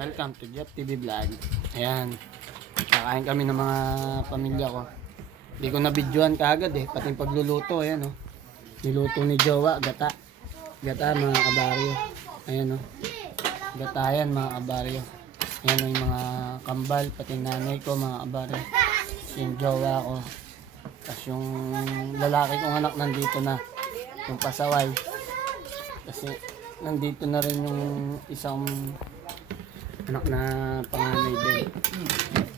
Welcome to Jeff TV Vlog. Ayan. Kakain kami ng mga pamilya ko. Hindi ko na videoan kaagad eh. Pati yung pagluluto. Ayan oh. Niluto ni Jowa. Gata. Gata mga kabaryo. Ayan oh. Gata yan mga kabaryo. Ayan oh, yung mga kambal. Pati nanay ko mga kabaryo. Yung Jowa ko. Tapos yung lalaki kong anak nandito na. Yung pasaway. Kasi nandito na rin yung isang anak na panganay din.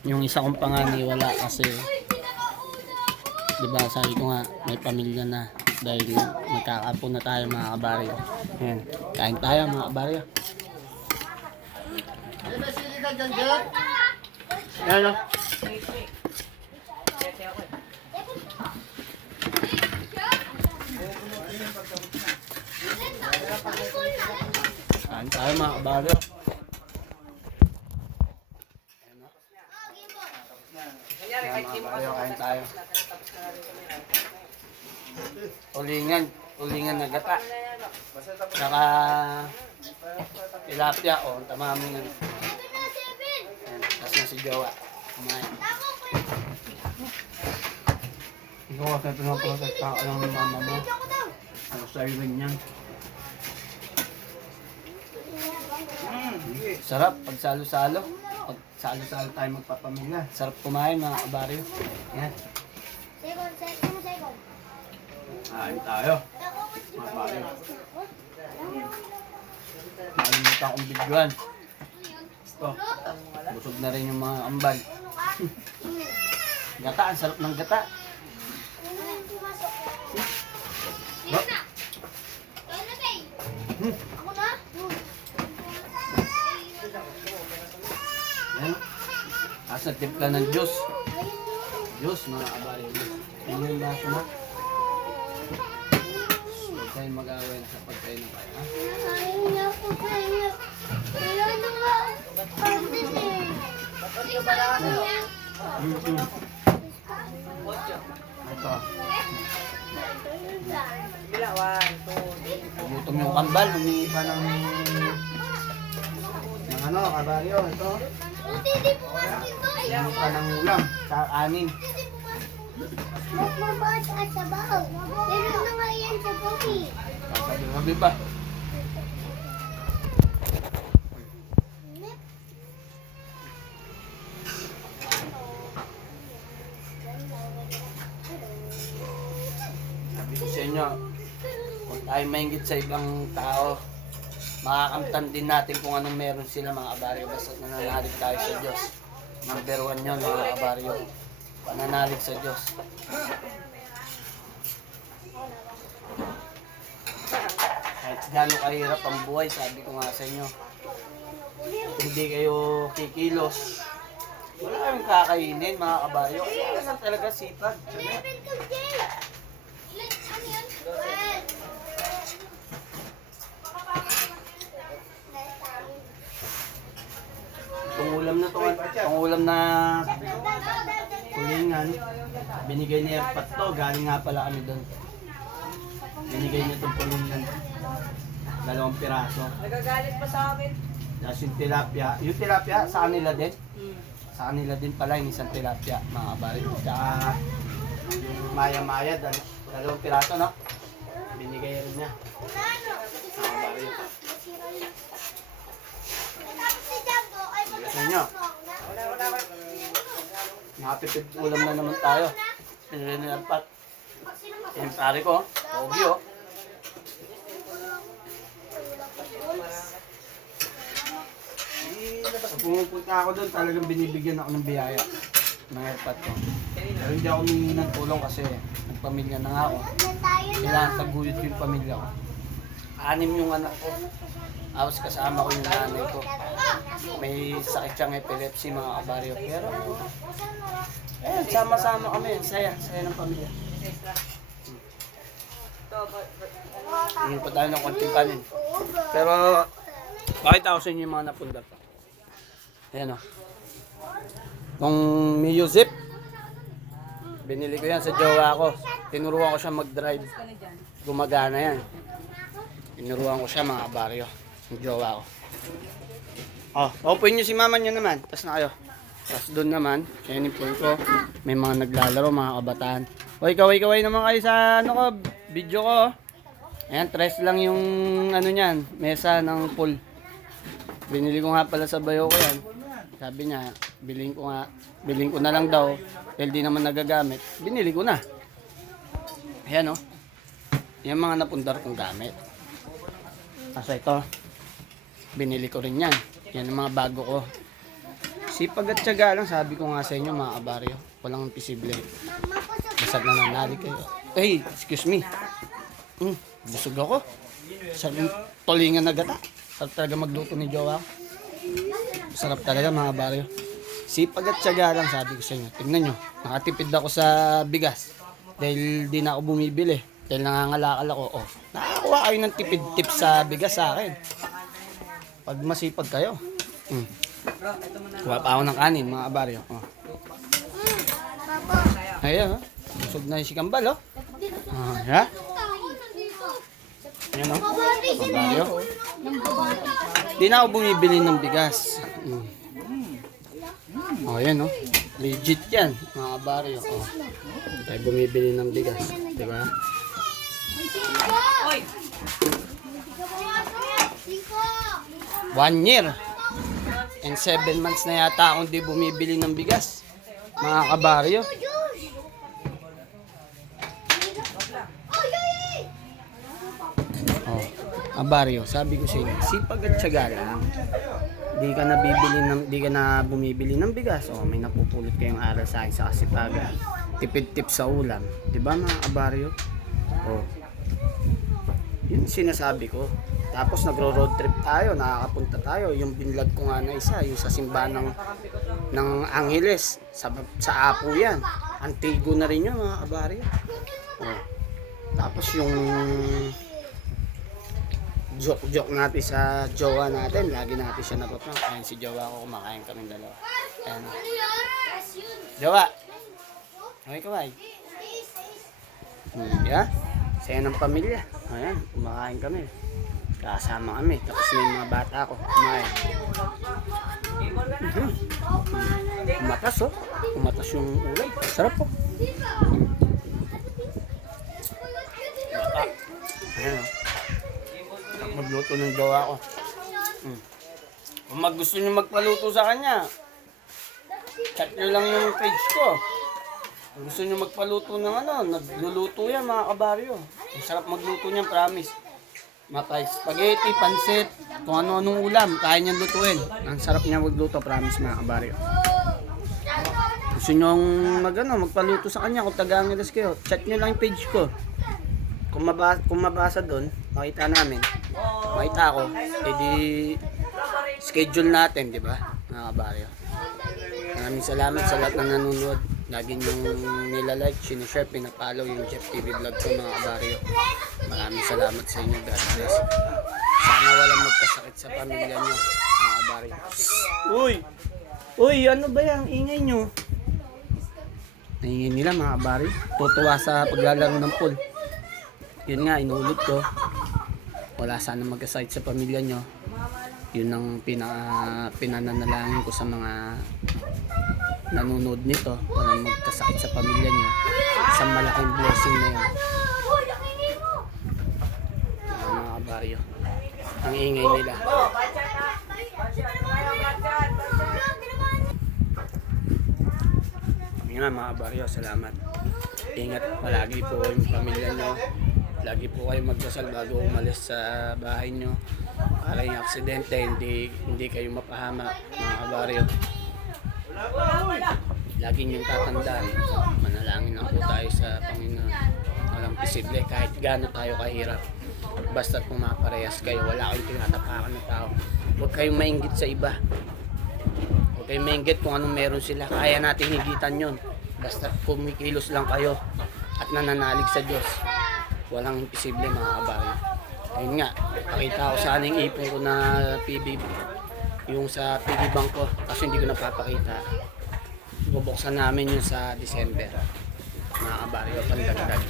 Yung isa kong panganay wala kasi diba sabi ko nga may pamilya na dahil magkakapo na tayo mga kabaryo. Ayan, kain tayo mga kabaryo. Ayan o. Kain tayo mga kabaryo. Kain tayo. Ulingan na gata. Saka tilapia o tamami nga. Tapos na si Jowa. Kumain. Ikaw kasi pinaprosect ka lang ng mama mo. Ano sa'yo rin yan. Sarap pag salo-salo. Pag salo-salo tayo magpapamilya. Sarap kumain mga kabaryo. Yan. Kain tayo. Mga kabaryo. Nakalimutan akong bigyan. Ito. Busog na rin yung mga ambal. Gata. Ang sarap ng gata. Yan. Asa timpla ng juice. Juice mga kabaryo. Yan yung baso na. Huwag tayong mag-away sa pagkain ng kaya. Ito. Gutom yung kambal. Humingi pa ng ano, kabaryo. Ito. Humingi pa ng ulam. Sa anin. Magmabas at sabaw. Meron na nga yan sa pogi. Sabi pa. Sabi ko sa inyo, kung tayo maingit sa ibang tao, makakamtan din natin kung anong meron sila mga kabaryo. Basta nananalig tayo sa Diyos. Number 1 yun mga kabaryo. Pananalig sa Diyos. Kahit gano'ng kahirap ang buhay, sabi ko nga sa inyo, hindi kayo kikilos, wala kayong kakainin mga kabaryo. Wala lang talaga sipag. Itong ulam na kulingan, binigay ni Erpat to, galing nga pala kami doon. Binigay niya itong kulingan, 2 piraso. Nagagalit pa sa akin. Tapos yung tilapia sa kanila din. Sa kanila din pala yung isang tilapia, mga kabaryo. Tsaka yung maya-maya, 2 piraso, no? Binigay rin niya. Mga kabaryo. Gusto nyo? Nakapipid ulam na naman tayo. Pinili ni Erpat. Yung pare ko, pogi oh. Pag pumupunta ako doon, talagang binibigyan ako ng biyaya ng Erpat ko. Pero hindi ako humingi ng tulong kasi nagpamilya na nga ako. Kailangan taguyod ko yung pamilya ko. 6 yung anak ko. Tapos kasama ko yung nanay ko. May sakit siyang epilepsy mga kabaryo. Pero sama-sama kami. Saya ng pamilya. Hindi pa tayo ng konting kanin. Pero pakita ko sa inyo yung mga napundar. Ayan o. Itong Mio Zip, binili ko yan sa jowa ko. Tinuruan ko siya mag-drive. Gumagana yan. Tinuruan ko siya mga kabaryo. Yung jowa ko. Oh, open nyo si mama nyo naman. Tapos na kayo. Tapos doon naman, yan yung point ko. May mga naglalaro, mga kabataan. Hoy, kaway-kaway naman kayo sa ano ko, video ko. Ayan, 3 lang yung ano niyan, mesa ng pool. Binili ko nga pala sa bayo ko yan. Sabi niya, bilhin ko na lang daw. Dahil di naman nagagamit. Binili ko na. Ayan o. Yan mga napundar kong gamit. Kasi ito, binili ko rin yan. Yan ang mga bago ko. Sipag at tiyaga lang, sabi ko nga sa inyo mga kabaryo. Walang imposible. Basta nananalig kayo. Hey, excuse me. Busog ako. Sarap tulingan na gata. Sarap talaga magluto ni Jowa. Sarap talaga mga kabaryo. Sipag at tiyaga lang, sabi ko sa inyo. Tingnan nyo, nakatipid ako sa bigas. Dahil di na ako bumibili. Dahil nangangalakal ako. Oh, nakakuha kayo ng tipid-tip sa bigas sa akin. Pag masipag kayo. Kuha pa ako ng kanin mga kabaryo. Oh. Ayan, oh. Busog na yung si Kambal, oh. Yeah. Ayan, oh. Kabaryo. Di na ako bumibili ng bigas. Oh, ayan, oh. Legit yan, mga kabaryo. Oh. Tayo bumibili ng bigas. Diba? 1 year and 7 months na yata akong di bumibili ng bigas, mga kabaryo. Oh, kabaryo, sabi ko sa inyo, sipag at tiyaga lang. Di ka na bumibili ng bigas. Oh, may napupulot kayong aral sa akin sa kasipagan. Tipid-tip sa ulam, 'di ba mga kabaryo? Oh. Yun sinasabi ko. Tapos nagro-road trip tayo, nakakapunta tayo. Yung binlog ko nga na isa, yung sa simbahan ng Angeles. Sa Apo yan. Antigo na rin yun mga kabaryo. Oh. Tapos yung joke natin sa jowa natin, lagi natin siya napapang. Ayan si jowa ko, kumakain kami dalawa. Ayan. Jowa! Okay kaway. Yeah? Saya ng pamilya. Ayan, kumakain kami. Kasama kami. Tapos may mga bata ko. Kumain. Umatas, oh. Umatas yung ulay. Sarap, oh. Ayan, oh. Magluto ng gawa ko. Kung gusto nyo magpaluto sa kanya, chat nyo lang yung page ko. Kung gusto nyo magpaluto ng nagluluto yan mga kabaryo. Ang sarap magluto niyan, promise. Matay spaghetti, pansit, kung ano-anong ulam, kaya niyang lutuin. Ang sarap niya magluto, promise mga kabaryo. Gusto nyo magpaluto sa kanya, kung taga-Angeles kayo, chat nyo lang yung page ko. Kung mabasa doon, makita namin. Makita ako, edi schedule natin, di ba? Mga kabaryo. Maraming salamat sa lahat na nanonood. Lagi niyong nilalike, sinishare, pinapollow yung Jeff TV vlog ko mga kabaryo. Maraming salamat sa inyo, God bless. Sana walang magkasakit sa pamilya niyo, mga kabaryo. Uy, ano ba yan? Ingay nyo. Naingay nila mga kabaryo. Tutuwa sa paglalaro ng pool. Yun nga, inuulit ko. Wala sana magkasakit sa pamilya nyo. Yun ang pinananalangin ko sa mga nanonood nito. Walang magkasakit sa pamilya nyo. Isang malaking blessing na yun. Mga kabaryo. Ang ingay nila. Yun nga mga kabaryo, salamat. Ingat palagi po yung pamilya nyo. Lagi po kayo magdasal bago umalis sa bahay nyo. Para yung aksidente, hindi kayo mapahama mga kabaryo. Lagi niyong tatandaan, manalangin lang po tayo sa Panginoon. Walang posible kahit gaano tayo kahirap. Basta't pumaparehas kayo, wala kayong tinatapakan ng tao. Huwag kayong mainggit sa iba. Huwag kayong mainggit kung anong meron sila. Kaya natin higitan yun. Basta't kumikilos lang kayo at nananalig sa Diyos. Walang imposible mga kabaryo. Ayun nga, pakita ko sana yung ipon ko na PB, yung sa piggy bank ko, kasi hindi ko napapakita. Bubuksan namin yun sa December. Mga kabaryo, pandagdag.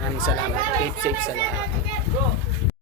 Maraming salamat. Keep safe sa lahat.